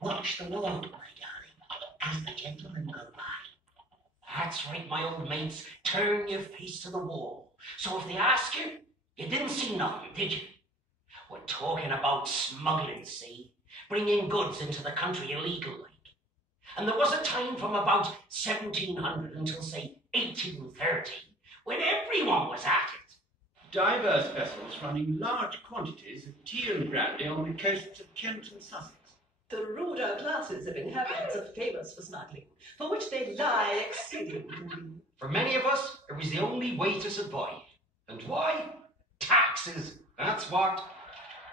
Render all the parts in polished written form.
Watch the world, my darling, as the gentlemen go by. That's right, my old mates. Turn your face to the wall. So if they ask you, you didn't see nothing, did you? We're talking about smuggling, see? Bringing goods into the country illegal, like. And there was a time from about 1700 until, say, 1830, when everyone was at it. Diverse vessels running large quantities of tea and brandy on the coasts of Kent and Sussex. The ruder classes of inhabitants are famous for smuggling, for which they lie exceedingly. For many of us, it was the only way to survive. And why? Taxes. That's what.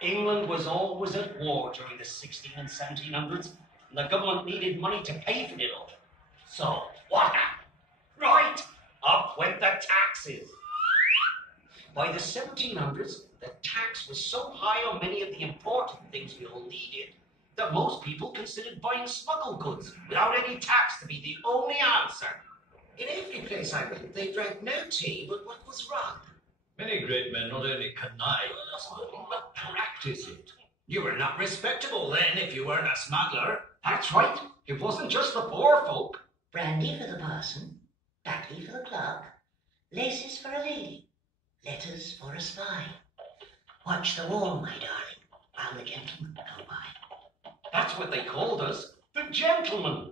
England was always at war during the 16 and 1700s, and the government needed money to pay for it all. So, what happened? Right, up went the taxes. By the 1700s, the tax was so high on many of the important things we all needed that most people considered buying smuggled goods without any tax to be the only answer. In every place I went, they drank no tea but what was rum. Many great men not only connive but practice it. You were not respectable then if you weren't a smuggler. That's right, it wasn't just the poor folk. Brandy for the parson, baccy for the clerk, laces for a lady, letters for a spy. Watch the wall, my darling, while the gentlemen go by. That's what they called us, the gentlemen.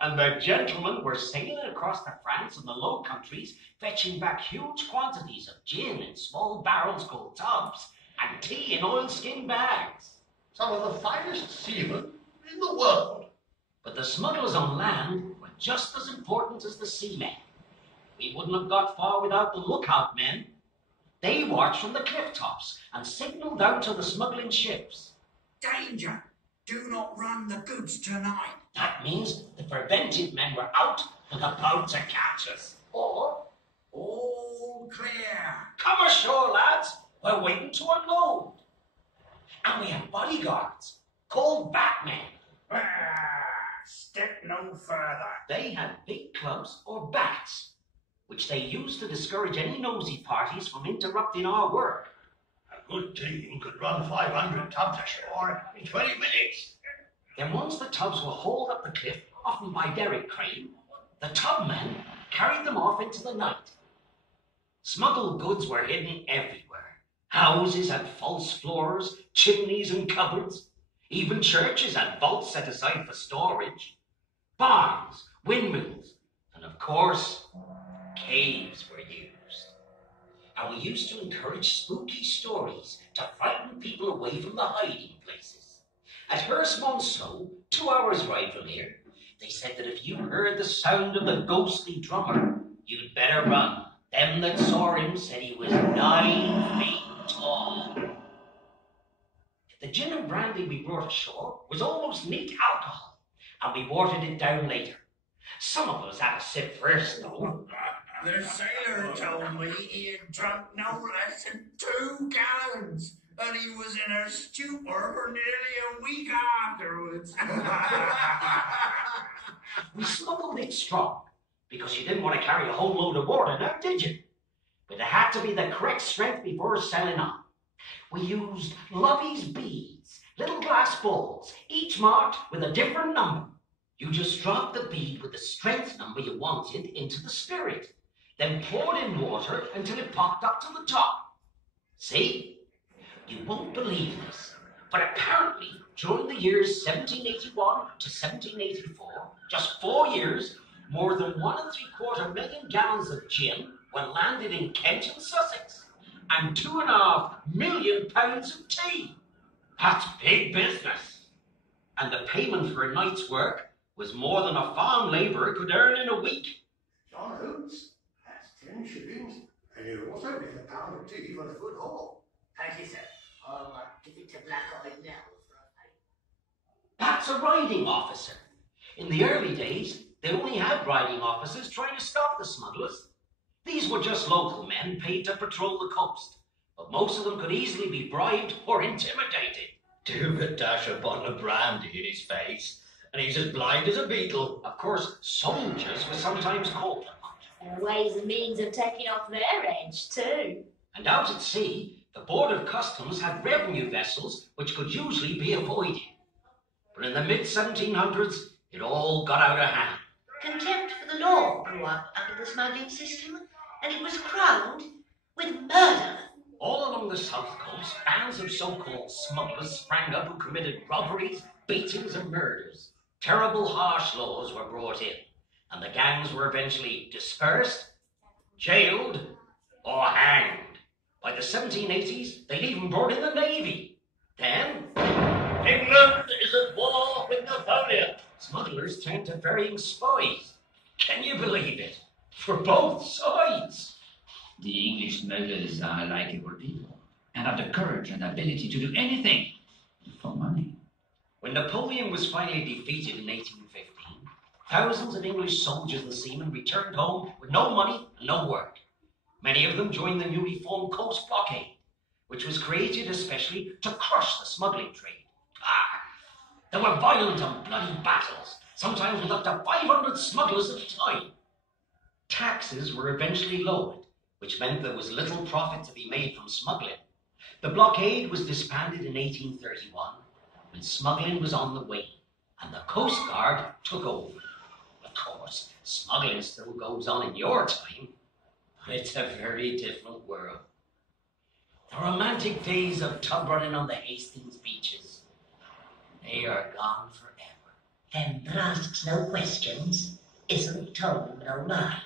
And the gentlemen were sailing across the France and the Low Countries, fetching back huge quantities of gin in small barrels called tubs, and tea in oilskin bags. Some of the finest seamen in the world. But the smugglers on land were just as important as the seamen. We wouldn't have got far without the lookout men. They watched from the cliff tops and signalled out to the smuggling ships. Danger! Do not run the goods tonight. That means the preventive men were out and about to catch us. Or, all clear. Come ashore, lads. We're waiting to unload. And we have bodyguards called batmen. Step no further. They had big clubs or bats, which they used to discourage any nosy parties from interrupting our work. A good team could run 500 tubs ashore in 20 minutes. Then once the tubs were hauled up the cliff, often by derrick crane, the tubmen carried them off into the night. Smuggled goods were hidden everywhere. Houses had false floors, chimneys and cupboards. Even churches had vaults set aside for storage. Barns, windmills, and of course, caves were used. And we used to encourage spooky stories to frighten people away from the hiding places. At Hurstmonceau, 2 hours' ride from here, they said that if you heard the sound of the ghostly drummer, you'd better run. Them that saw him said he was 9 feet tall. The gin and brandy we brought ashore was almost neat alcohol, and we watered it down later. Some of us had a sip first, though. The sailor told me he had drunk no less than 2 gallons, and he was in a stupor for nearly a week afterwards. We smuggled it strong, because you didn't want to carry a whole load of water now, did you? But it had to be the correct strength before selling on. We used Lovey's beads, little glass balls, each marked with a different number. You just dropped the bead with the strength number you wanted into the spirit, then poured in water until it popped up to the top. See? You won't believe this, but apparently during the years 1781 to 1784, just 4 years, more than 1¾ million gallons of gin were landed in Kent and Sussex, and 2.5 million pounds of tea. That's big business. And the payment for a night's work was more than a farm labourer could earn in a week. John Oates, that's 10 shillings, and you also get a pound of tea for the foot haul. Thank you, sir. I'll give it to Black-Eyed Nell for a pay. That's a riding officer. In the early days, they only had riding officers trying to stop the smugglers. These were just local men paid to patrol the coast, but most of them could easily be bribed or intimidated. Do a dash a bottle of brandy in his face, and he's as blind as a beetle. Of course, soldiers were sometimes called upon. Ways and means of taking off their edge, too. And out at sea, the Board of Customs had revenue vessels which could usually be avoided. But in the mid-1700s, it all got out of hand. Contempt for the law grew up under the smuggling system, and it was crowned with murder. All along the south coast, bands of so-called smugglers sprang up who committed robberies, beatings, and murders. Terrible harsh laws were brought in, and the gangs were eventually dispersed, jailed, or hanged. By the 1780s, they'd even brought in the Navy. Then, England is at war with Napoleon. smugglers turned to ferrying spies. Can you believe it? For both sides. The English smugglers are likable people and have the courage and ability to do anything for money. When Napoleon was finally defeated in 1815, thousands of English soldiers and seamen returned home with no money and no work. Many of them joined the newly formed Coast Blockade, which was created especially to crush the smuggling trade. There were violent and bloody battles, sometimes with up to 500 smugglers at a time. Taxes were eventually lowered, which meant there was little profit to be made from smuggling. The blockade was disbanded in 1831, when smuggling was on the wane, and the Coast Guard took over. Of course, smuggling still goes on in your time, but it's a very different world. The romantic days of tub running on the Hastings beaches, they are gone forever. Them that asks no questions isn't told no lie.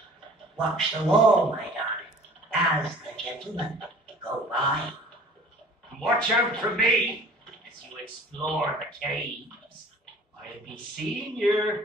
Watch the wall, my darling, as the gentlemen go by. Watch out for me as you explore the caves. I'll be seeing you.